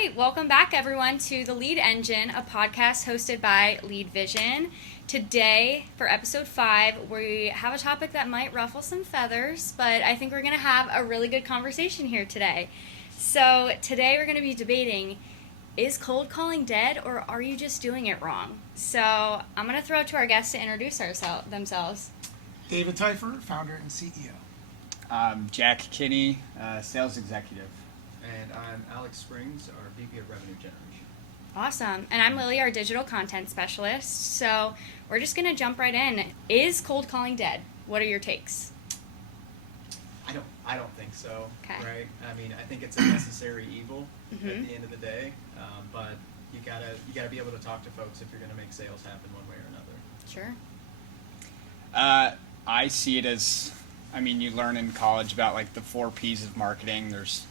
right, welcome back everyone to The Lead Engine, a podcast hosted by Lead Vision. Today, for episode 5, we have a topic that might ruffle some feathers, but I think we're going to have a really good conversation here today. So today we're going to be debating, is cold calling dead or are you just doing it wrong? So I'm going to throw it to our guests to introduce themselves. David Teifer, founder and CEO. Jack Kinney, sales executive. And I'm Alex Springs, our VP of Revenue Generation. Awesome. And I'm Lily, our digital content specialist. So we're just going to jump right in. Is cold calling dead? What are your takes? I don't think so. Okay. Right? I mean, I think it's a necessary evil at the end of the day, but you gotta be able to talk to folks if you're going to make sales happen one way or another. Sure. I see it as, you learn in college about like the 4 P's of marketing. There's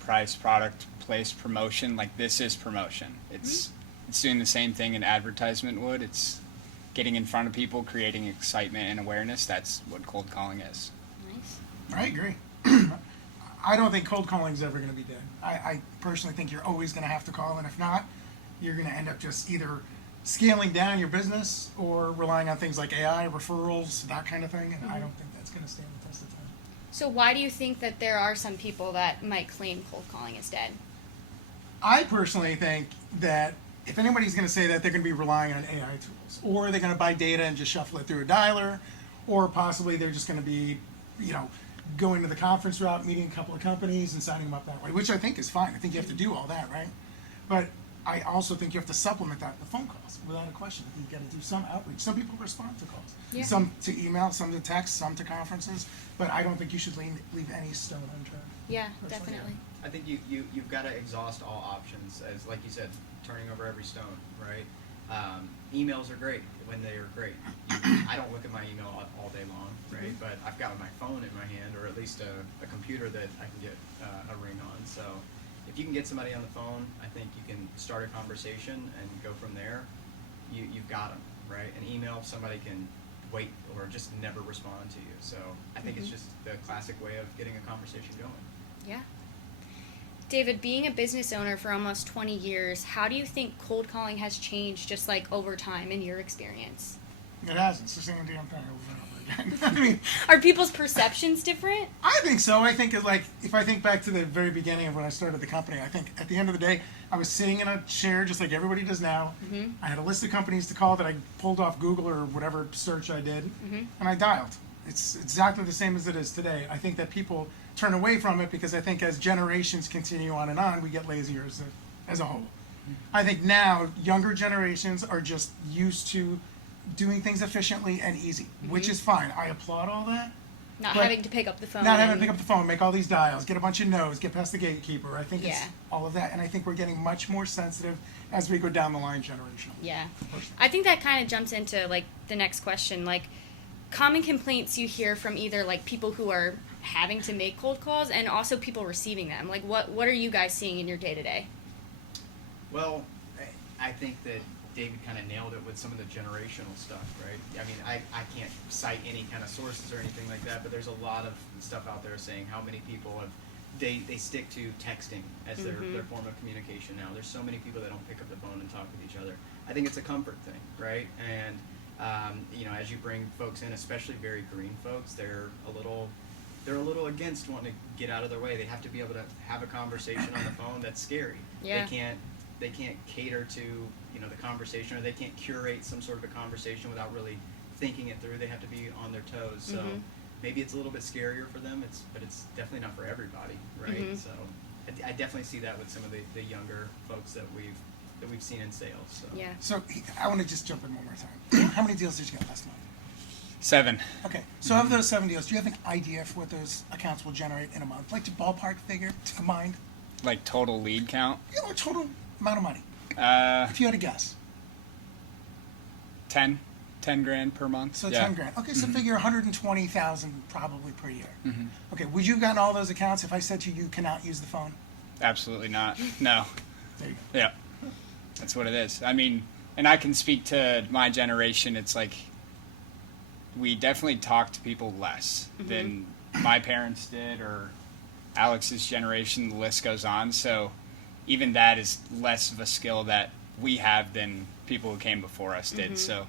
price, product, place, promotion. Like this is promotion. It's doing the same thing an advertisement would. It's getting in front of people, creating excitement and awareness. That's what cold calling is. Nice. I agree. I don't think cold calling is ever going to be dead. I personally think you're always going to have to call, and if not, you're going to end up just either scaling down your business or relying on things like AI, referrals, that kind of thing, and I don't think that's going to stand the test of time. So why do you think that there are some people that might claim cold calling is dead? I personally think that if anybody's going to say that, they're going to be relying on AI tools, or they're going to buy data and just shuffle it through a dialer, or possibly they're just going to be, going to the conference route, meeting a couple of companies and signing them up that way, which I think is fine. I think you have to do all that, right? But I also think you have to supplement that with phone calls, without a question. I think you got to do some outreach. Some people respond to calls. Yeah. Some to email, some to text, some to conferences. But I don't think you should leave any stone unturned. Yeah, Personally, definitely. I think you've got to exhaust all options, as like you said, turning over every stone, right? Emails are great when they are great. I don't look at my email all day long, right? But I've got my phone in my hand, or at least a computer that I can get a ring on. So if you can get somebody on the phone, I think you can start a conversation and go from there. You've got them, right? An email, somebody can wait or just never respond to you. So I think it's just the classic way of getting a conversation going. Yeah. David, being a business owner for almost 20 years, how do you think cold calling has changed just like over time in your experience? It hasn't. It's the same damn thing over and over again. Are people's perceptions different? I think so. I think if I think back to the very beginning of when I started the company, I think at the end of the day, I was sitting in a chair just like everybody does now. I had a list of companies to call that I pulled off Google or whatever search I did, and I dialed. It's exactly the same as it is today. I think that people turn away from it because I think as generations continue on, we get lazier as a whole. I think now younger generations are just used to doing things efficiently and easy, which is fine. I applaud all that. Not But having to pick up the phone. Not having to pick up the phone, make all these dials, get a bunch of no's, get past the gatekeeper. I think it's Yeah. all of that, and I think we're getting much more sensitive as we go down the line generationally. Yeah. Personally. I think that kind of jumps into like the next question, like common complaints you hear from either like people who are having to make cold calls and also people receiving them. Like what are you guys seeing in your day-to-day? Well, I think that David kind of nailed it with some of the generational stuff, right? I mean, I can't cite any kind of sources or anything like that, but there's a lot of stuff out there saying how many people they stick to texting as their form of communication now. There's so many people that don't pick up the phone and talk with each other. I think it's a comfort thing, right? And as you bring folks in, especially very green folks, they're a little against wanting to get out of their way. They have to be able to have a conversation on the phone that's scary. Yeah. They can't cater to the conversation, or they can't curate some sort of a conversation without really thinking it through. They have to be on their toes. So maybe it's a little bit scarier for them. But it's definitely not for everybody, right? So I definitely see that with some of the younger folks that we've seen in sales. So. Yeah. So I want to just jump in one more time. How many deals did you get last month? 7. Okay, so of those 7 deals, do you have an idea for what those accounts will generate in a month? Like the ballpark figure to mind? Like total lead count? Total amount of money. If you had a guess. 10 grand per month. So yeah. 10 grand. Okay, so figure 120,000 probably per year. Okay, would you have gotten all those accounts if I said to you, you cannot use the phone? Absolutely not. No. There you go. Yeah. That's what it is. And I can speak to my generation. It's like we definitely talk to people less than my parents did or Alex's generation. The list goes on. So even that is less of a skill that we have than people who came before us did. So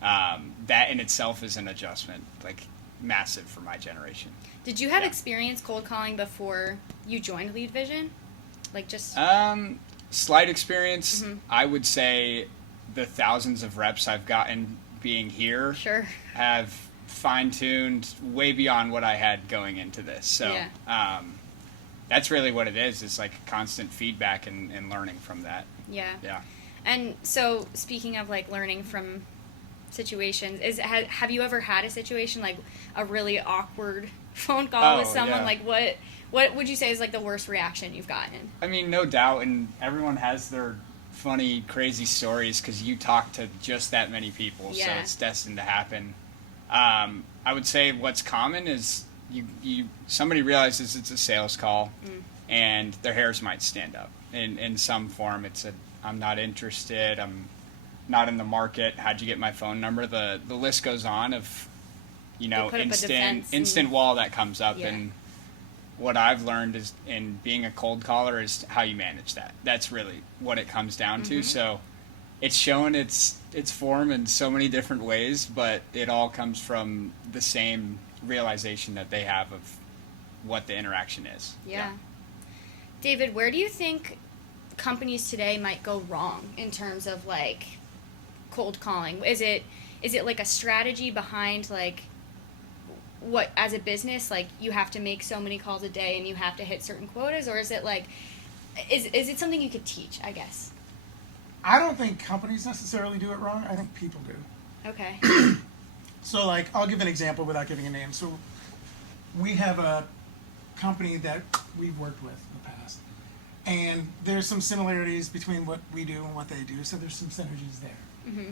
that in itself is an adjustment, like massive for my generation. Did you have experience cold calling before you joined Lead Vision? Like just Slight experience. I would say the thousands of reps I've gotten being here Sure. have fine-tuned way beyond what I had going into this. So that's really what it is. It's like constant feedback and learning from that. Yeah. Yeah. And so, speaking of like learning from situations, have you ever had a situation like a really awkward phone call with someone? Yeah. Like what would you say is like the worst reaction you've gotten? I mean, no doubt, and everyone has their funny, crazy stories because you talk to just that many people, so Yeah. it's destined to happen. I would say what's common is somebody realizes it's a sales call, and their hairs might stand up in some form. It's I'm not interested. I'm not in the market. How'd you get my phone number? The list goes on of They put up a defense instant wall that comes up. Yeah. And what I've learned is in being a cold caller is how you manage that. That's really what it comes down to. So it's shown its form in so many different ways, but it all comes from the same realization that they have of what the interaction is. Yeah. David, where do you think companies today might go wrong in terms of like cold calling? Is it like a strategy behind like what as a business like you have to make so many calls a day and you have to hit certain quotas, or is it like is it something you could teach, I guess? I don't think companies necessarily do it wrong. I think people do. Okay. So, like, I'll give an example without giving a name. So, we have a company that we've worked with in the past, and there's some similarities between what we do and what they do, so there's some synergies there.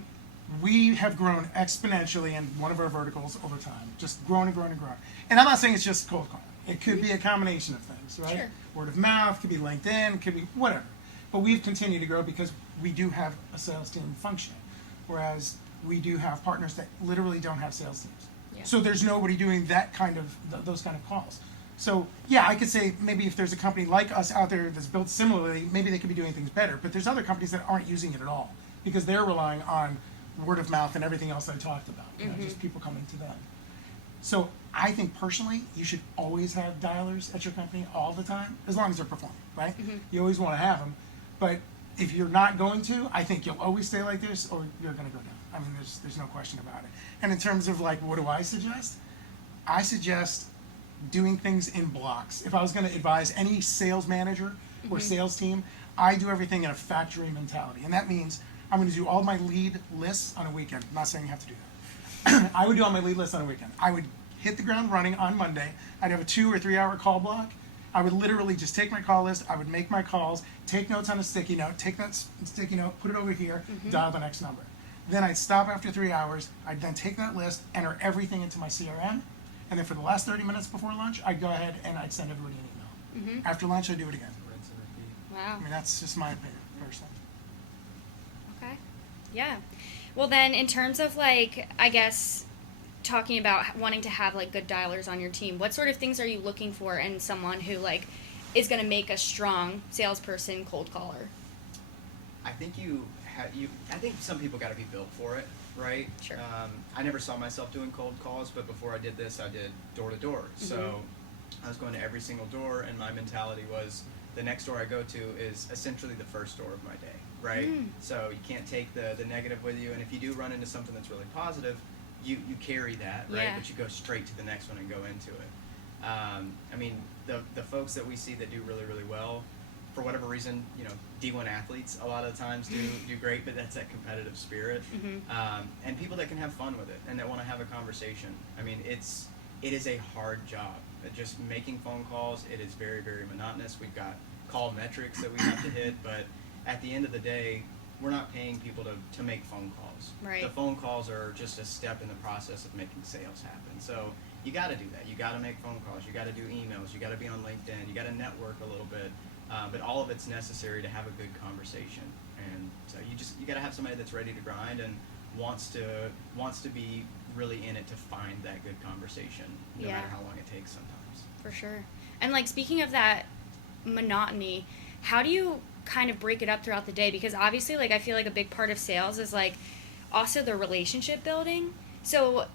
We have grown exponentially in one of our verticals over time, just grown and grown and grown. And I'm not saying it's just cold calling. It could be a combination of things, right? Sure. Word of mouth, could be LinkedIn, could be whatever. But we've continued to grow because we do have a sales team functioning, whereas we do have partners that literally don't have sales teams. Yeah. So there's nobody doing that kind of those kind of calls. So yeah, I could say maybe if there's a company like us out there that's built similarly, maybe they could be doing things better. But there's other companies that aren't using it at all because they're relying on word of mouth and everything else I talked about. You know, just people coming to them. So I think personally, you should always have dialers at your company all the time, as long as they're performing, right? You always want to have them. But if you're not going to, I think you'll always stay like this, or you're going to go down. I mean, there's no question about it. And in terms of like, what do I suggest? I suggest doing things in blocks. If I was going to advise any sales manager or sales team, I do everything in a factory mentality, and that means I'm going to do all my lead lists on a weekend. I'm not saying you have to do that. I would do all my lead lists on a weekend. I would hit the ground running on Monday. I'd have a 2 or 3 hour call block. I would literally just take my call list, I would make my calls, take notes on a sticky note, take that sticky note, put it over here, dial the next number. Then I'd stop after 3 hours, I'd then take that list, enter everything into my CRM, and then for the last 30 minutes before lunch, I'd go ahead and I'd send everybody an email. After lunch, I'd do it again. Rinse and repeat. Wow. I mean, that's just my opinion, personally. Okay. Yeah. Well, then, in terms of, like, I guess, talking about wanting to have, like, good dialers on your team, what sort of things are you looking for in someone who, like, is going to make a strong salesperson cold caller? I think I think some people got to be built for it, right? Sure. I never saw myself doing cold calls, but before I did this, I did door to door. So I was going to every single door, and my mentality was the next door I go to is essentially the first door of my day, right? So you can't take the negative with you, and if you do run into something that's really positive, you carry that, right? Yeah. But you go straight to the next one and go into it. I mean, the folks that we see that do really, really well, for whatever reason, you know, D1 athletes a lot of times do great, but that's that competitive spirit. And people that can have fun with it and that want to have a conversation. I mean, it is a hard job. Just making phone calls, it is very, very monotonous. We've got call metrics that we have to hit, but at the end of the day, we're not paying people to make phone calls. Right. The phone calls are just a step in the process of making sales happen. So you got to do that. You got to make phone calls. You got to do emails. You got to be on LinkedIn. You got to network a little bit. But all of it's necessary to have a good conversation. And so you got to have somebody that's ready to grind and wants to be really in it to find that good conversation, no matter how long it takes sometimes. For sure. And, like, speaking of that monotony, how do you kind of break it up throughout the day? Because obviously, like, I feel like a big part of sales is like also the relationship building. So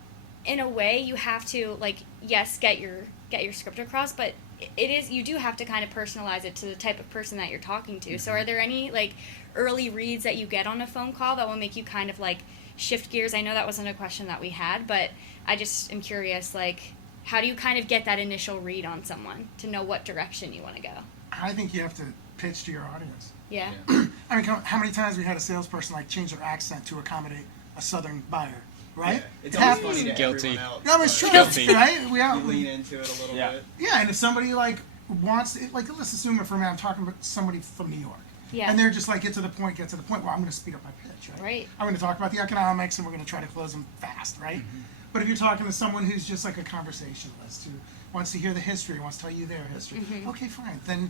in a way, you have to, like, yes, get your script across, but you do have to kind of personalize it to the type of person that you're talking to. So are there any like early reads that you get on a phone call that will make you kind of like shift gears? I know that wasn't a question that we had, but I just am curious, like, how do you kind of get that initial read on someone to know what direction you want to go? I think you have to pitch to your audience. Yeah. I mean, how many times we had a salesperson like change their accent to accommodate a southern buyer, right? Yeah. It's It always happens. funny to Guilty. everyone else. No, but it's true, but Guilty. right? You lean into it a little Yeah. bit. Yeah, and if somebody like wants to, like, let's assume for me, I'm talking about somebody from New York. Yeah. And they're just like, get to the point. Well, I'm going to speed up my pitch, right? Right. I'm going to talk about the economics, and we're going to try to close them fast, right? Mm-hmm. But if you're talking to someone who's just like a conversationalist, who wants to hear the history, wants to tell you their history, okay, fine. Then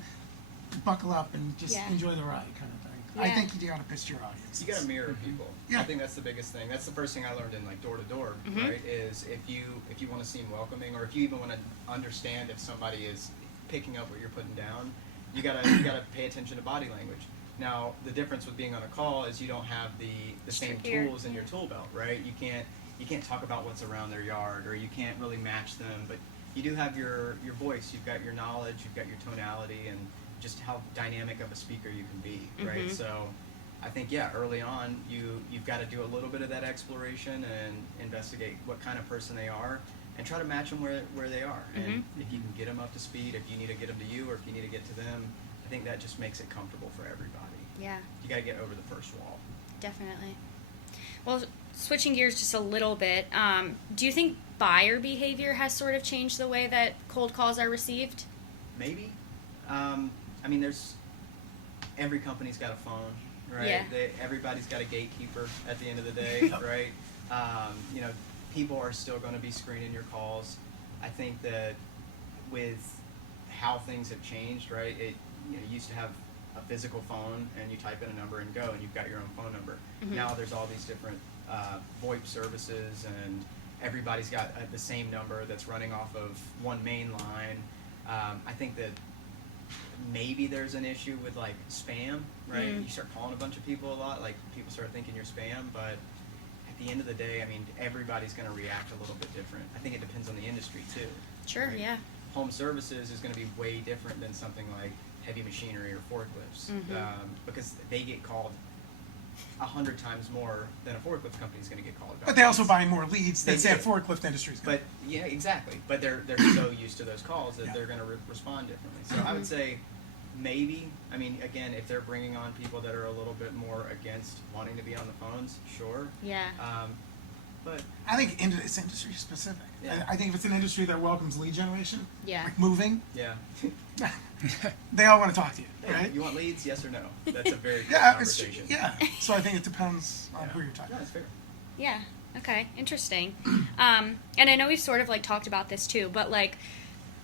buckle up and just Yeah. enjoy the ride, kind of thing. I Yeah. think you got to pitch to your audience. You got to mirror people. Yeah. I think that's the biggest thing. That's the first thing I learned in like door to door, right? Is if you want to seem welcoming, or if you even want to understand if somebody is picking up what you're putting down, you gotta pay attention to body language. Now, the difference with being on a call is you don't have the same Trickier. tools in your tool belt, right? You can't talk about what's around their yard, or you can't really match them, but you do have your voice, you've got your knowledge, you've got your tonality, and just how dynamic of a speaker you can be, right? So I think, yeah, early on, you've got to do a little bit of that exploration and investigate what kind of person they are, and try to match them where they are. And if you can get them up to speed, if you need to get them to you, or if you need to get to them, I think that just makes it comfortable for everybody. Yeah, You got to get over the first wall. definitely. Well, switching gears just a little bit, do you think buyer behavior has sort of changed the way that cold calls are received? Maybe. I mean, every company's got a phone, right? Yeah. Everybody's got a gatekeeper at the end of the day, right? You know, people are still going to be screening your calls. I think that with how things have changed, right? You used to have a physical phone and you type in a number and go, and you've got your own phone number. Now there's all these different VoIP services, and everybody's got the same number that's running off of one main line. I think that maybe there's an issue with like spam, right? You start calling a bunch of people a lot, like people start thinking you're spam, but at the end of the day, I mean, everybody's going to react a little bit different. I think it depends on the industry too. Sure, right? yeah. Home services is going to be way different than something like heavy machinery or forklifts, because they get called 100 times more than a forklift company is going to get called about. But they also buy more leads They than say a do. forklift industry's But yeah, exactly. But they're so used to those calls that Yeah. they're going to respond differently. So I would say maybe. I mean, again, if they're bringing on people that are a little bit more against wanting to be on the phones, sure. Yeah. But I think it's industry specific. Yeah. I think if it's an industry that welcomes lead generation, Yeah. like moving, yeah, they all want to talk to you, Hey, right? you want leads? Yes or no? That's a very good Yeah, conversation. So I think it depends on Yeah. who you're talking No, to. that's fair. Yeah. Okay. Interesting. And I know we've sort of like talked about this too, but like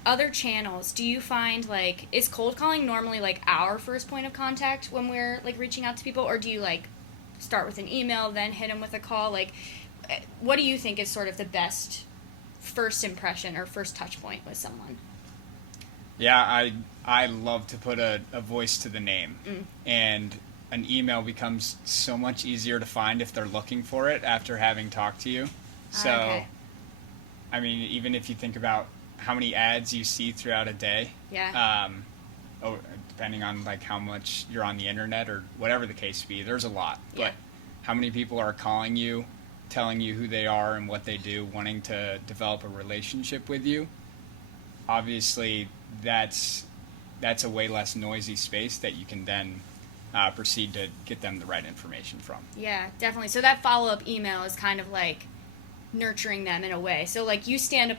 other channels, do you find like is cold calling normally like our first point of contact when we're like reaching out to people, or do you like start with an email then hit them with a call? Like, what do you think is sort of the best first impression or first touch point with someone? Yeah, I love to put a voice to the name, and an email becomes so much easier to find if they're looking for it after having talked to you. So, Okay. I mean, even if you think about how many ads you see throughout a day, Yeah. depending on like how much you're on the internet or whatever the case be, there's a lot. Yeah. But how many people are calling you, telling you who they are and what they do, wanting to develop a relationship with you? Obviously, that's a way less noisy space that you can then proceed to get them the right information from. Yeah, definitely. So that follow-up email is kind of like nurturing them in a way. So like you stand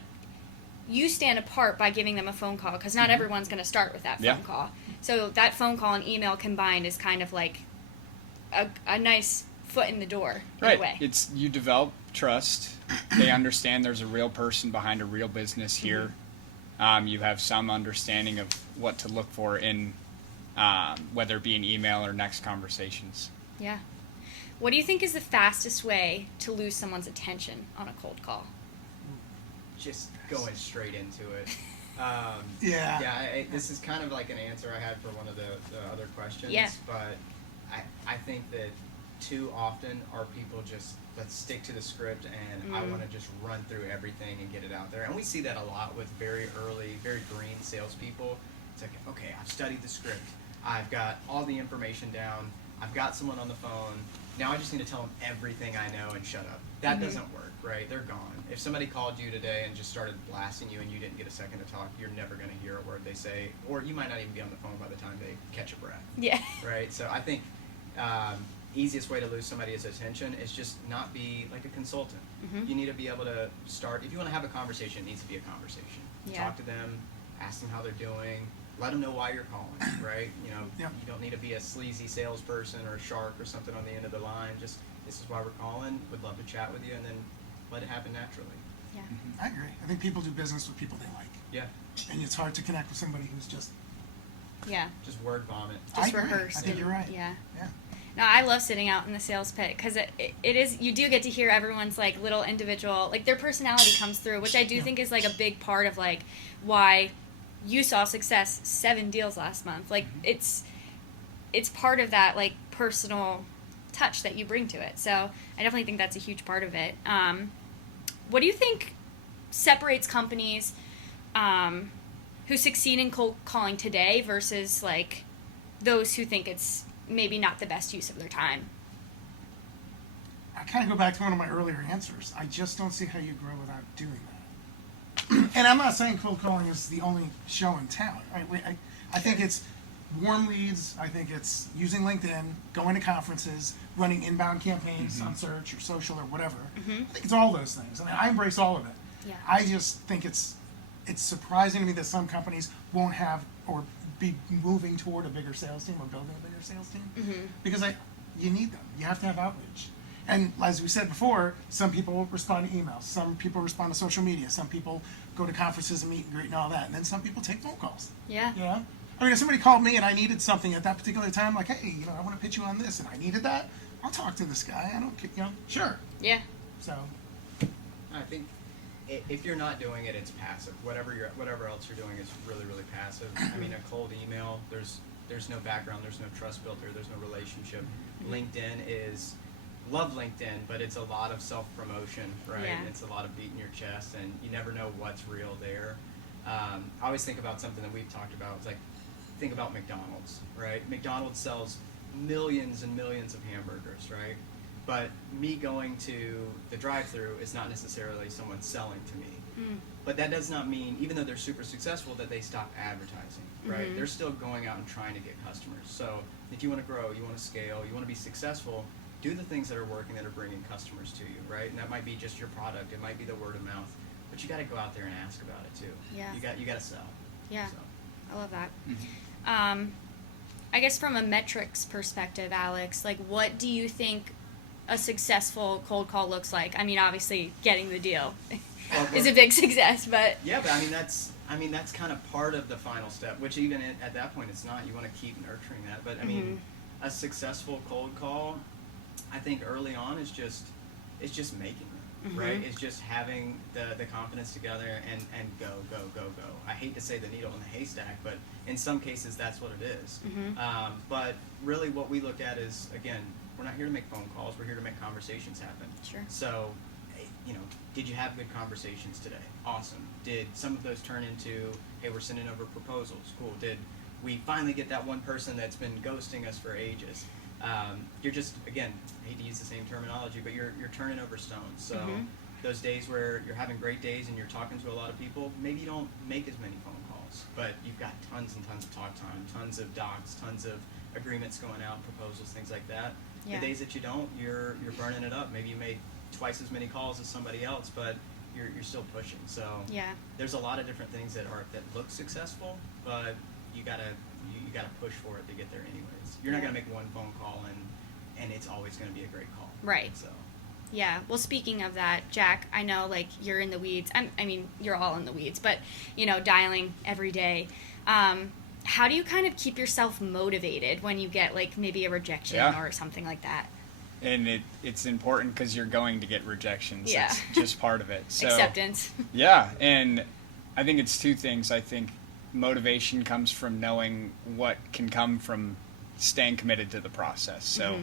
apart by giving them a phone call, because not everyone's going to start with that phone Yeah. call. So that phone call and email combined is kind of like a nice foot in the door in a way. It's you develop trust. They understand there's a real person behind a real business here. You have some understanding of what to look for in whether it be an email or next conversations. Yeah. What do you think is the fastest way to lose someone's attention on a cold call? Just going straight into it. Yeah. This is kind of like an answer I had for one of the other questions. Yeah. But I think that too often our people just, let's stick to the script and I want to just run through everything and get it out there. And we see that a lot with very early, very green salespeople. It's like, okay, I've studied the script. I've got all the information down. I've got someone on the phone. Now I just need to tell them everything I know and shut up. That doesn't work, right? They're gone. If somebody called you today and just started blasting you and you didn't get a second to talk, you're never going to hear a word they say, or you might not even be on the phone by the time they catch a breath. Yeah. Right? So I think easiest way to lose somebody's attention is just not be like a consultant. You need to be able to start, if you want to have a conversation, it needs to be a conversation. Yeah. Talk to them, ask them how they're doing, let them know why you're calling, right? You know, Yep. you don't need to be a sleazy salesperson or a shark or something on the end of the line. Just, this is why we're calling, would love to chat with you, and then let it happen naturally. Yeah. I agree. I think people do business with people they like. Yeah, And it's hard to connect with somebody who's just, Yeah. just word vomit. Just I agree. rehearse. I think and- you're right. Yeah. Yeah. No, I love sitting out in the sales pit because it is, you do get to hear everyone's like little individual, like their personality comes through, which I do think is like a big part of like why you saw success, 7 deals last month. Like it's part of that like personal touch that you bring to it. So I definitely think that's a huge part of it. What do you think separates companies who succeed in cold calling today versus like those who think it's maybe not the best use of their time? I kind of go back to one of my earlier answers. I just don't see how you grow without doing that. And I'm not saying cold calling is the only show in town. Right? I think it's warm leads. I think it's using LinkedIn, going to conferences, running inbound campaigns on search or social or whatever. I think it's all those things. I mean, I embrace all of it. Yeah. I just think it's surprising to me that some companies won't have or be moving toward a bigger sales team or building a bigger sales team because you need them. You have to have outreach. And as we said before, some people respond to emails, some people respond to social media, some people go to conferences and meet and greet and all that, and then some people take phone calls. Yeah. You know? I mean, if somebody called me and I needed something at that particular time, like, hey, I want to pitch you on this, and I needed that, I'll talk to this guy. I don't, sure. Yeah. So, I think if you're not doing it, it's passive. Whatever else you're doing is really, really passive. I mean, a cold email, there's no background, there's no trust filter, there's no relationship. LinkedIn is, love LinkedIn, but it's a lot of self-promotion, right? Yeah. And it's a lot of beating your chest, and you never know what's real there. I always think about something that we've talked about. It's like, think about McDonald's, right? McDonald's sells millions and millions of hamburgers, right? But me going to the drive-thru is not necessarily someone selling to me. But that does not mean, even though they're super successful, that they stop advertising, right? They're still going out and trying to get customers. So if you want to grow, you want to scale, you want to be successful, do the things that are working, that are bringing customers to you, right? And that might be just your product. It might be the word of mouth. But you got to go out there and ask about it too. Yeah. You got to sell. Yeah. So. I love that. I guess from a metrics perspective, Alex, like what do you think a successful cold call looks like? I mean, obviously getting the deal is a big success, but Yeah, but I mean that's kind of part of the final step, which even at that point it's not. You want to keep nurturing that. But I mean, a successful cold call, I think early on is just making them, right? It's just having the confidence together and go. I hate to say the needle in the haystack, but in some cases that's what it is. But really what we look at is, again, we're not here to make phone calls, we're here to make conversations happen. Sure. So, did you have good conversations today? Awesome. Did some of those turn into, hey, we're sending over proposals? Cool. Did we finally get that one person that's been ghosting us for ages? You're just, again, I hate to use the same terminology, but you're turning over stones. So those days where you're having great days and you're talking to a lot of people, maybe you don't make as many phone calls, but you've got tons and tons of talk time, tons of docs, tons of agreements going out, proposals, things like that. Yeah. The days that you don't, you're burning it up. Maybe you made twice as many calls as somebody else, but you're still pushing. So yeah. there's a lot of different things that look successful, but you gotta push for it to get there anyways. You're not gonna make one phone call and it's always gonna be a great call. Right. So Yeah. Well, speaking of that, Jack, I know like you're in the weeds. I mean, you're all in the weeds, but dialing every day. How do you kind of keep yourself motivated when you get like maybe a rejection or something like that? And it's important because you're going to get rejections. Yeah. It's just part of it. So, Acceptance. Yeah, and I think it's two things. I think motivation comes from knowing what can come from staying committed to the process. So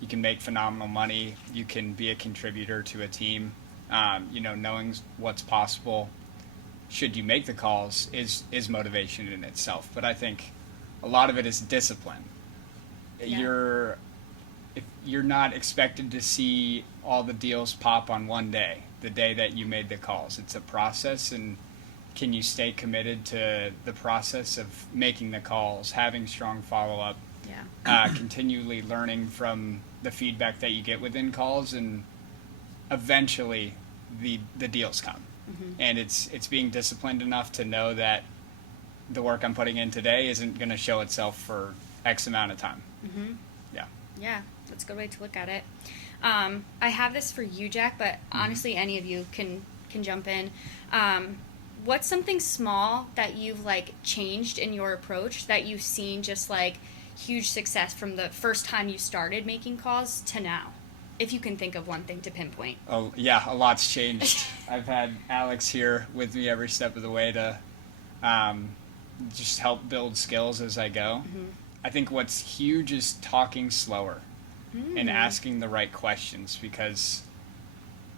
you can make phenomenal money. You can be a contributor to a team. Knowing what's possible should you make the calls is motivation in itself. But I think a lot of it is discipline. Yeah. If you're not expected to see all the deals pop on one day, the day that you made the calls. It's a process, and can you stay committed to the process of making the calls, having strong follow-up, continually learning from the feedback that you get within calls, and eventually the deals come. And it's being disciplined enough to know that the work I'm putting in today isn't going to show itself for X amount of time. Yeah, that's a good way to look at it. I have this for you, Jack, but honestly, any of you can jump in. What's something small that you've like changed in your approach that you've seen just like huge success from the first time you started making calls to now? If you can think of one thing to pinpoint. Oh yeah, a lot's changed. I've had Alex here with me every step of the way to just help build skills as I go. I think what's huge is talking slower and asking the right questions, because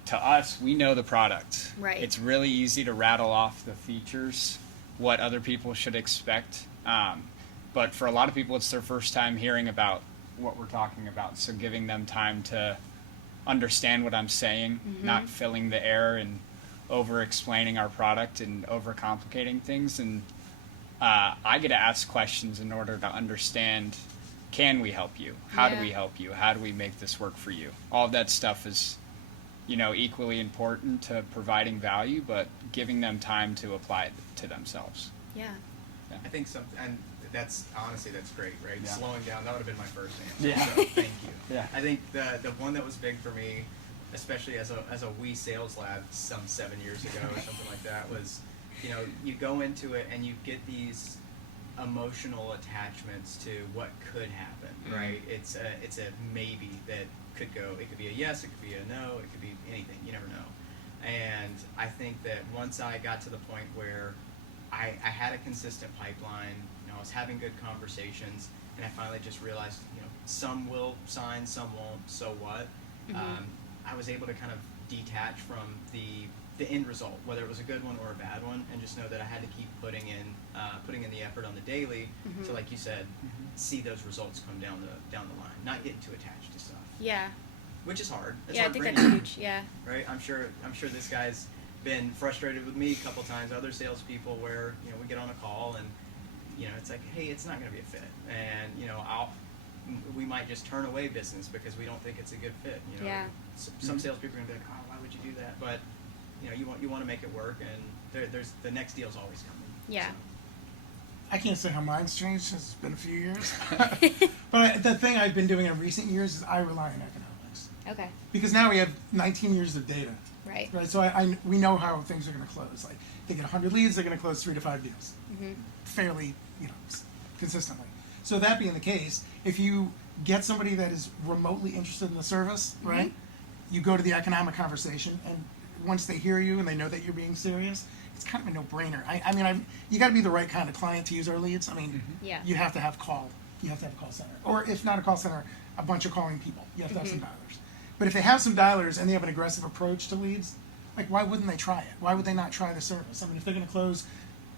to us, we know the product. Right. It's really easy to rattle off the features, what other people should expect. But for a lot of people, it's their first time hearing about what we're talking about. So giving them time to understand what I'm saying, not filling the air and over-explaining our product and over-complicating things. And I get to ask questions in order to understand, can we help you? How do we help you? How do we make this work for you? All of that stuff is, equally important to providing value, but giving them time to apply it to themselves. Yeah. I think and that's great, right? Yeah. Slowing down, that would have been my first answer. Yeah. So thank you. Yeah. I think the one that was big for me, especially as a wee sales lab some 7 years ago or something like that, was, you go into it and you get these emotional attachments to what could happen, right? It's a maybe that could go. It could be a yes, it could be a no, it could be anything. You never know. And I think that once I got to the point where I had a consistent pipeline, I was having good conversations, and I finally just realized, some will sign, some won't, so what? I was able to kind of detach from the end result, whether it was a good one or a bad one, and just know that I had to keep putting in the effort on the daily to, like you said, see those results come down the line, not getting too attached to stuff. Yeah. Which is hard. It's I hard think for that's anyone, huge. Yeah. right? I'm sure this guy's been frustrated with me a couple times, other salespeople, where we get on a call and it's like, hey, it's not going to be a fit, and we might just turn away business because we don't think it's a good fit. Yeah. Some salespeople are going to be like, oh, why would you do that? But you want to make it work, and there's the next deal's always coming. Yeah. So. I can't say how mine's changed since it's been a few years. But the thing I've been doing in recent years is I rely on economics. Okay. Because now we have 19 years of data. Right. Right. So we know how things are going to close. Like, they get 100 leads, they're going to close 3 to 5 deals. Fairly, consistently. So that being the case, if you get somebody that is remotely interested in the service, right, you go to the economic conversation, and once they hear you and they know that you're being serious, it's kind of a no-brainer. You got to be the right kind of client to use our leads. Yeah. You have to have you have to have a call center, or if not a call center, a bunch of calling people. You have to have some dialers. But if they have some dialers and they have an aggressive approach to leads, like, why wouldn't they try it? Why would they not try the service? If they're going to close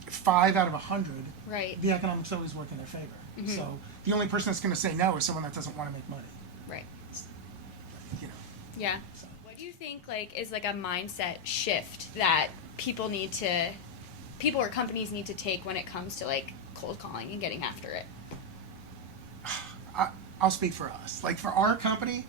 5 out of 100, Right. the economics always work in their favor. So the only person that's going to say no is someone that doesn't want to make money. Right. So. Yeah. What do you think is a mindset shift that people or companies need to take when it comes to cold calling and getting after it? I'll speak for us. For our company,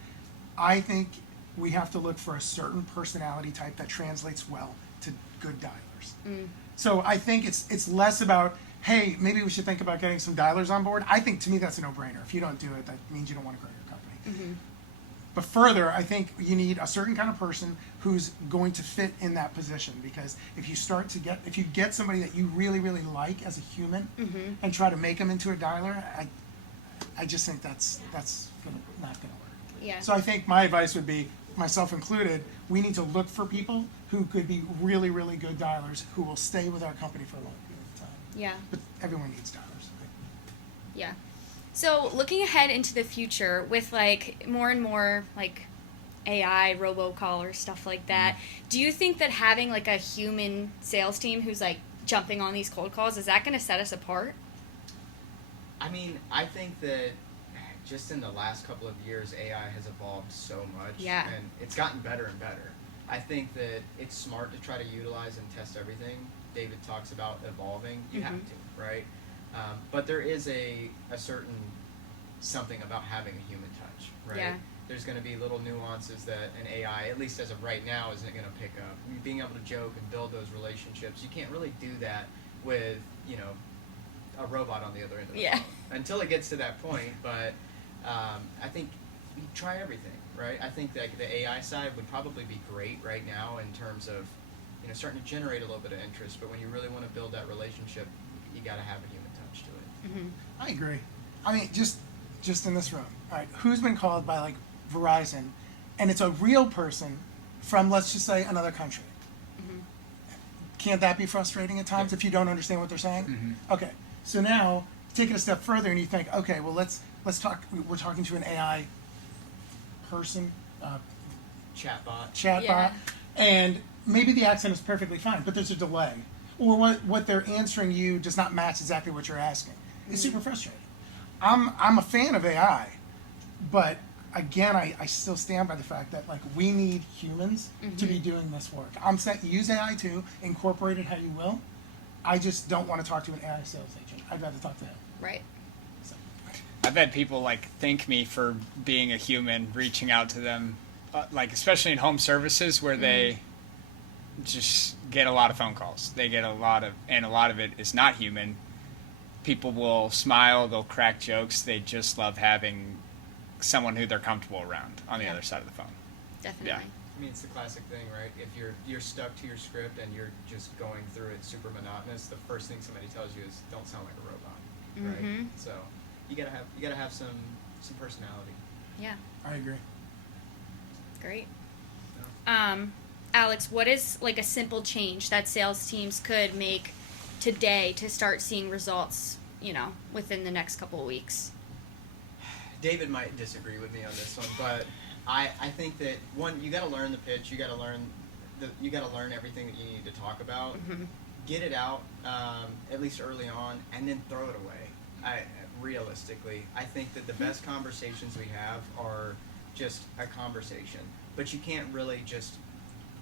I think we have to look for a certain personality type that translates well to good dialers. So I think it's less about, hey, maybe we should think about getting some dialers on board. I think, to me, that's a no-brainer. If you don't do it, that means you don't want to grow your company. But further, I think you need a certain kind of person who's going to fit in that position, because if you get somebody that you really, really like as a human and try to make them into a dialer, I just think that's not going to work. Yeah. So I think my advice would be, myself included, we need to look for people who could be really, really good dialers who will stay with our company for a long period of time. Yeah. But everyone needs dialers. Yeah. So looking ahead into the future with like more and more like AI robocallers, stuff like that, do you think that having like a human sales team who's like jumping on these cold calls, is that going to set us apart? I mean, I think that just in the last couple of years, AI has evolved so much. Yeah. And it's gotten better and better. I think that it's smart to try to utilize and test everything. David talks about evolving. You have to, right? But there is a certain something about having a human touch, right? Yeah. There's going to be little nuances that an AI, at least as of right now, isn't going to pick up. Being able to joke and build those relationships, you can't really do that with, a robot on the other end of the phone until it gets to that point. But I think you try everything, right? I think that the AI side would probably be great right now in terms of, starting to generate a little bit of interest. But when you really want to build that relationship, you got to have a human touch to it. Mm-hmm. I agree. I mean, just in this room, all right, who's been called by like Verizon, and it's a real person from, let's just say, another country? Can't that be frustrating at times if you don't understand what they're saying? Okay, so now take it a step further and you think, okay, well let's talk. We're talking to an AI person, chatbot, Yeah. and maybe the accent is perfectly fine, but there's a delay, or what they're answering you does not match exactly what you're asking. It's super frustrating. I'm a fan of AI, but again, I still stand by the fact that like we need humans to be doing this work. I'm saying use AI too, incorporate it how you will. I just don't want to talk to an AI sales agent. I'd rather talk to him. Right. So. I've had people like thank me for being a human, reaching out to them, like especially in home services where they just get a lot of phone calls. They get a lot of it is not human. People will smile, they'll crack jokes. They just love having someone who they're comfortable around on the other side of the phone. Definitely. Yeah. I mean, it's the classic thing, right? If you're stuck to your script and you're just going through it super monotonous, the first thing somebody tells you is don't sound like a robot, right? So you gotta have some personality. Yeah. I agree. Great. Alex, what is like a simple change that sales teams could make today to start seeing results, within the next couple of weeks? David might disagree with me on this one, but I think that one, you got to learn the pitch, you got to learn everything that you need to talk about, get it out at least early on, and then throw it away. Realistically, I think that the best conversations we have are just a conversation, but you can't really just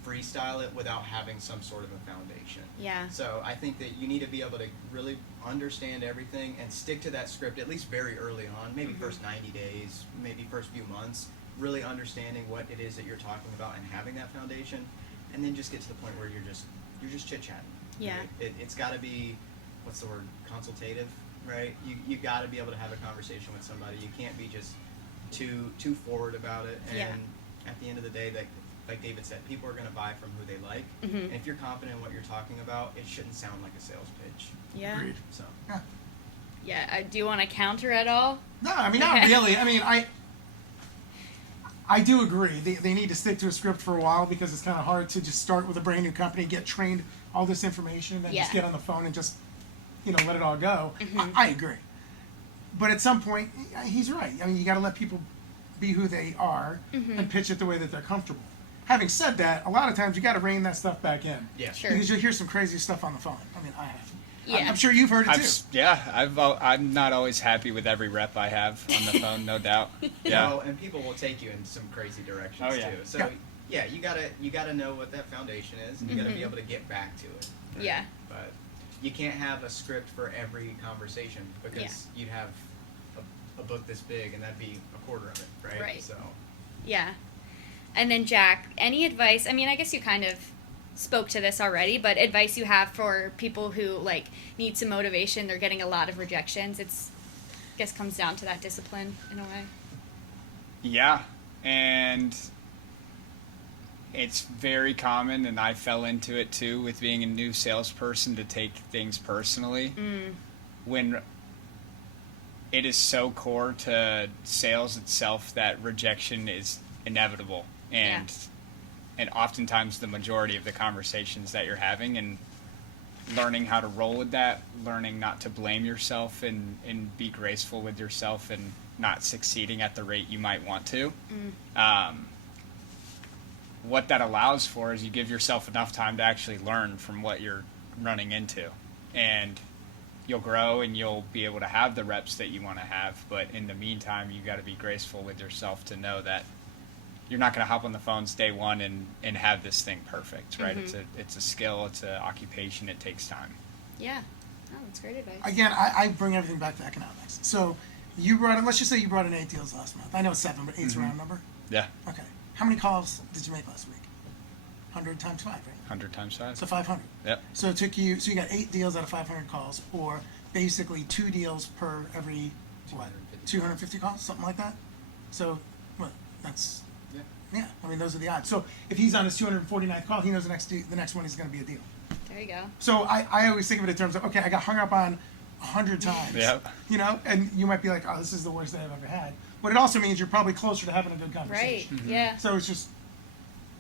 freestyle it without having some sort of a foundation. Yeah. So I think that you need to be able to really understand everything and stick to that script at least very early on, maybe first 90 days, maybe first few months, really understanding what it is that you're talking about and having that foundation, and then just get to the point where you're just chit-chatting. Yeah. Right? It's got to be, what's the word, consultative, right? You got to be able to have a conversation with somebody. You can't be just too forward about it. And at the end of the day, like David said, people are going to buy from who they like. And if you're confident in what you're talking about, it shouldn't sound like a sales pitch. Yeah. Agreed. So. Yeah. Yeah. Do you want to counter at all? No, I mean, not really. I mean, I do agree. They need to stick to a script for a while because it's kind of hard to just start with a brand new company, get trained all this information, and then just get on the phone and just, let it all go. I agree. But at some point, he's right. I mean, you got to let people be who they are and pitch it the way that they're comfortable. Having said that, a lot of times you got to rein that stuff back in. Yeah. Sure. Because you'll hear some crazy stuff on the phone. I mean, I have. Yeah. I'm sure you've heard it too. I'm not always happy with every rep I have on the phone, no doubt. Yeah. Well, and people will take you in some crazy directions Oh, yeah. too. So you gotta know what that foundation is, and you gotta be able to get back to it. Right? Yeah. But you can't have a script for every conversation because you'd have a book this big, and that'd be a quarter of it, right? Right. So. Yeah. And then Jack, any advice? I mean, I guess you kind of spoke to this already, but advice you have for people who like need some motivation, they're getting a lot of rejections. I guess comes down to that discipline in a way. Yeah, and it's very common, and I fell into it too with being a new salesperson, to take things personally when it is so core to sales itself that rejection is inevitable, and oftentimes the majority of the conversations that you're having, and learning how to roll with that, learning not to blame yourself and be graceful with yourself and not succeeding at the rate you might want to. What that allows for is you give yourself enough time to actually learn from what you're running into, and you'll grow and you'll be able to have the reps that you want to have. But in the meantime, you got to be graceful with yourself to know that you're not going to hop on the phones day one and have this thing perfect, right? It's a skill, it's an occupation, it takes time. Yeah. Oh, that's great advice. Again, I bring everything back to economics. So you brought in, let's just say you brought in 8 deals last month. I know it's 7, but 8's a round number. Yeah. Okay. How many calls did you make last week? 100 times 5, right? 100 times 5. So 500. Yep. So it took you, so you got 8 deals out of 500 calls, or basically 2 deals per every, what, 250 calls, something like that? So, what, that's, yeah, I mean, those are the odds. So if he's on his 249th call, he knows the next one is going to be a deal. There you go. So I always think of it in terms of, okay, I got hung up on 100 times. Yep. You know, and you might be like, oh, this is the worst day I've ever had. But it also means you're probably closer to having a good Right. conversation. Yeah. So it's just,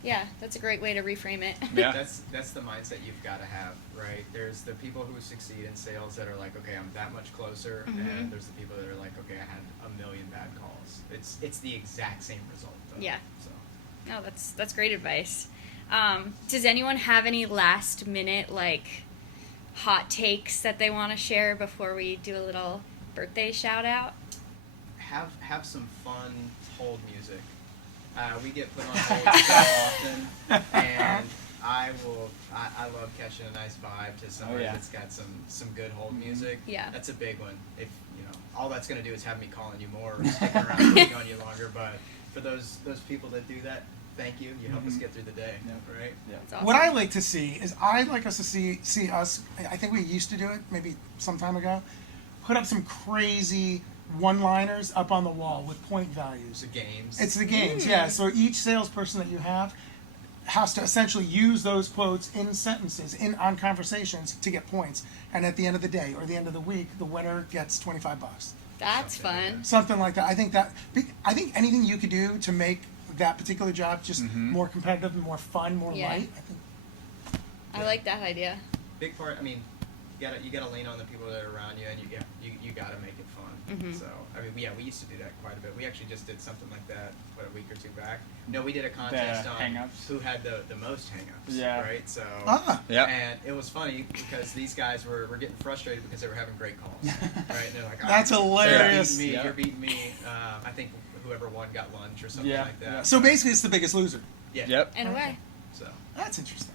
Yeah, that's a great way to reframe it. Yeah. That's the mindset you've got to have, right? There's the people who succeed in sales that are like, okay, I'm that much closer, and there's the people that are like, okay, I had a million bad calls. It's the exact same result, though. Yeah. So. No, that's great advice. Does anyone have any last minute like hot takes that they want to share before we do a little birthday shout out? Have some fun hold music. We get put on hold so often, and I love catching a nice vibe to somebody that's got some good hold music. Yeah. That's a big one. If all that's gonna do is have me calling you more or sticking around waiting on you longer. But for those people that do that, thank you. You help us get through the day, right? Yeah. That's awesome. what I like to see is I'd like us to see us, I think we used to do it maybe some time ago, put up some crazy one-liners up on the wall with point values. The games. It's the games, yeah. So each salesperson that you have has to essentially use those quotes in sentences, on conversations to get points. And at the end of the day or the end of the week, the winner gets $25. That's fun. Something like that. I think anything you could do to make that particular job just more competitive and more fun, more Yeah. light. I think I like that idea. Big part. I mean, you gotta lean on the people that are around you, and you gotta make it fun. So I mean, we used to do that quite a bit. We actually just did something like that a week or two back. No, we did a contest on hang-ups. who had the most hang-ups. Yeah. Right. So. Yeah. And it was funny because these guys were getting frustrated because they were having great calls. Right. And they're like, That's hilarious. You're beating me. I think whoever won got lunch or something like that. So basically, it's the biggest loser. Yeah. Yep. In a way. So. That's interesting.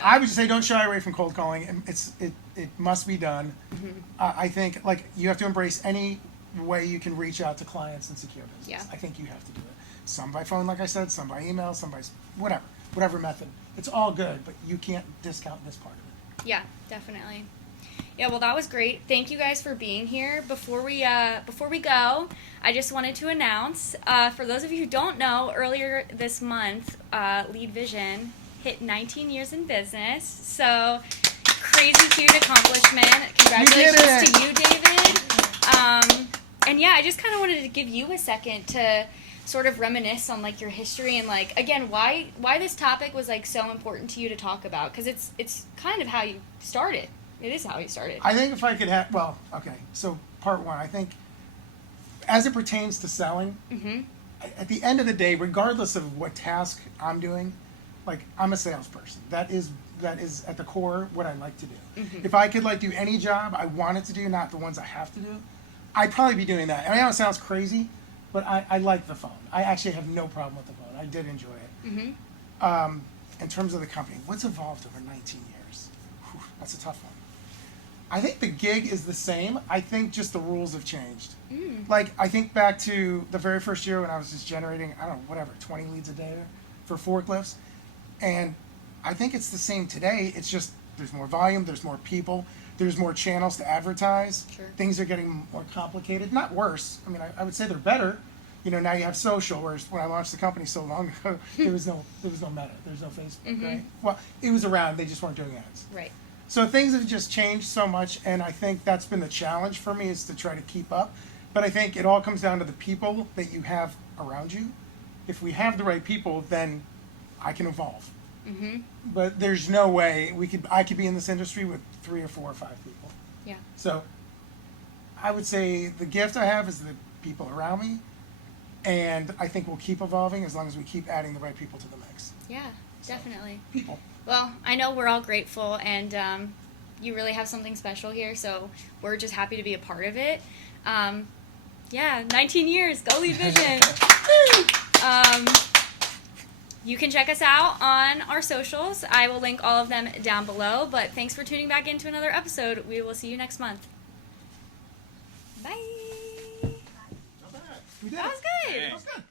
I would just say don't shy away from cold calling. It must be done. I think like you have to embrace any way you can reach out to clients and secure business. Yeah. I think you have to do it. Some by phone, like I said, some by email, some by whatever method. It's all good, but you can't discount this part of it. Yeah, definitely. Yeah, well, that was great. Thank you guys for being here. Before we go, I just wanted to announce, for those of you who don't know, earlier this month, Lead Vision hit 19 years in business. So, crazy huge accomplishment. Congratulations to you, David. And yeah, I just kind of wanted to give you a second to sort of reminisce on like your history and like again why this topic was like so important to you to talk about, because it's kind of how you started. It is how you started. I think if I could have, so part one, I think as it pertains to selling, at the end of the day, regardless of what task I'm doing, like I'm a salesperson. That is at the core what I like to do. If I could like do any job I wanted to do, not the ones I have to do, I'd probably be doing that. I know it sounds crazy, but I like the phone. I actually have no problem with the phone. I did enjoy it. In terms of the company, what's evolved over 19 years? Whew, that's a tough one. I think the gig is the same. I think just the rules have changed. Like, I think back to the very first year when I was just generating, 20 leads a day for forklifts. And I think it's the same today. It's just there's more volume, there's more people, there's more channels to advertise. Sure. Things are getting more complicated. Not worse. I mean, I would say they're better. Now you have social, whereas when I launched the company so long ago, there was no Meta, there's no Facebook, right? Well, it was around, they just weren't doing ads. Right. So things have just changed so much, and I think that's been the challenge for me, is to try to keep up. But I think it all comes down to the people that you have around you if we have the right people, then I can evolve. Mm-hmm. But there's no way I could be in this industry with 3 or 4 or 5 people. Yeah. So I would say the gift I have is the people around me, and I think we'll keep evolving as long as we keep adding the right people to the mix. Yeah, definitely. People. Well, I know we're all grateful, and you really have something special here, so we're just happy to be a part of it. Yeah, 19 years, go Lead Vision. You can check us out on our socials. I will link all of them down below, but thanks for tuning back into another episode. We will see you next month. Bye. Not bad. We did That it. was good. Hey. That was good.